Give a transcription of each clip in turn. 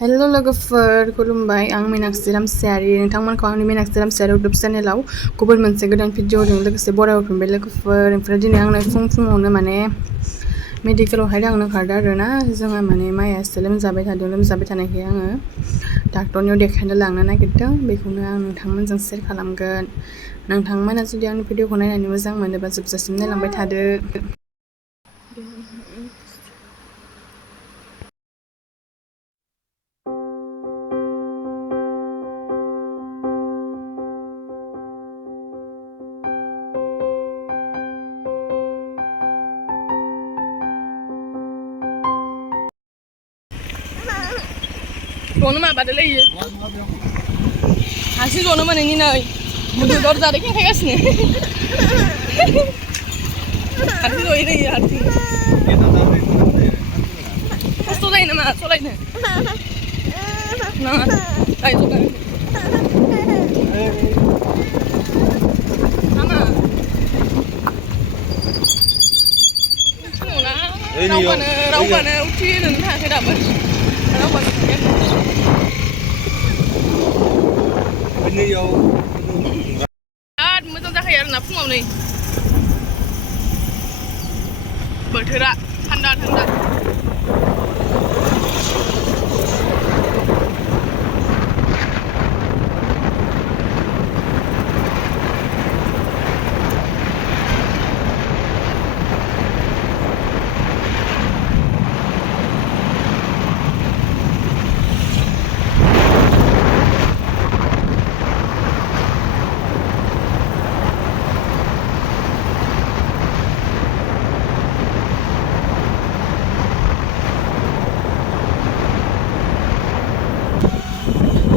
Hello लोगोफोर खुलुमबाय आं मीनाक्षी रामसियारि नोंथांमोनखौ आंनि मीनाक्षी रामसियारि इउटुब चेनेलाव गुबुन मोनसे गोदान भिडिअजों लोगोसे बरायहरफिनबाय लोगोफोर ओमफ्राय दिनै आंनो फुङावनो माने मेडिकेलावहाय थांनो ओंखारदों आरोना जोंहा माने माया एसे लोमजाबाय थानायखाय आङो डाक्टरनियाव देखायनो लांनो नागिरदों बेखौनो आं नोंथांमोनजों शेयार खालामगोन नोंथांमोना जुदि आंनि भिडिअखौ नायनानै मोजां मोनोबा जोबजासिम नायलांबाय थादो जनो माबादो लैयो हारसिं जनो मोनैनि नै मुदु दरजादो खेंखायगासिनो हारसिं जयो नै हारसिं खस्थ' जायो नामा सलायनो नाङा दाय जगार नामा रावबानो उथिनोनो थाङाखै दाबो रावबानो बिराद मोजां जाखायो आरोना फुङाव नै बोथोरा थान्दा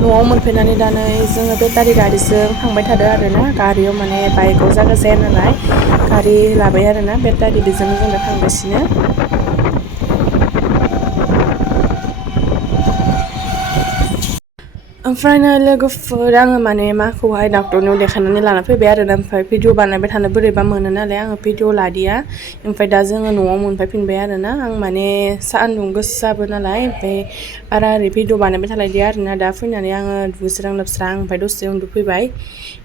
न'आव मोनफैनानै दा नै जोङो बेटारि गारिजों थांबाय थादों आरोना गारियाव माने बाइकआव जायगा जाया नालाय गारि लाबाय आरोना बेटारि बेजोंनो जों दा थांगासिनो ओमफ्राय नै लोगोफोर आङो माने माखौहाय डाक्टरनियाव देखायनानै लाना फैबाय आरोना ओमफ्राय भिडिअ बानायबाय थानो बोरैबा मोनो नालाय आङो भिडिअ लादिया ओमफ्राय दा जोङो न'आव मोनफैफिनबाय आरोना आं माने सान्दुं गोसाबो नालाय ओमफ्राय बारा ओरै भिडिअ बानायबाय थालायदिया आरोना दा फैनानै आङो दुगैस्रां लोबस्रां ओमफ्राय दसे उन्दुफैबाय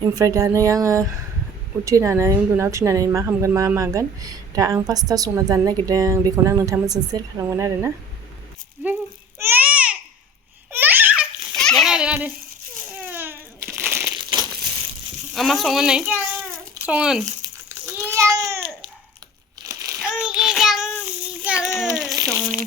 ओमफ्राय दा नै आङो उन्दुना उथिनानै मा खालामगोन मा मागोन दा आं पास्ता संना जानो नागिरदों बेखौनो आं नोंथांमोनजों शेयार खालामगोन आरोना Ama songan nih, songan. Songan.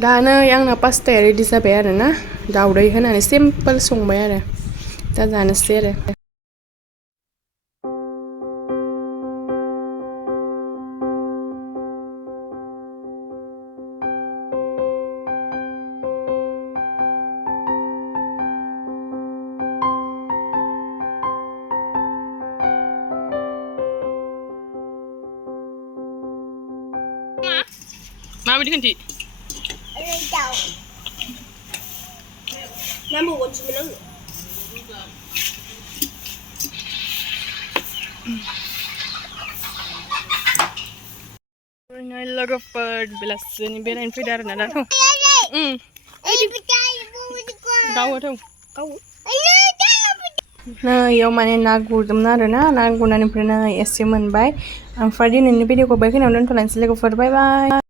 दा नै आंना पास्ताया रेडि जाबाय आरोना दावदै होनानै सिम्पोल संबाय आरो दा जानोसै आरो माबायदि खोन्थि Namu wanci menang. Ini logofood belasnya berain video arena dah tu. Kau tu. Kau. Nah, yang mana nak gudem arena, nak gunain pernah esi menbai. Ang Friday ni video ko baik ni orang tu lain sila logofood bye bye.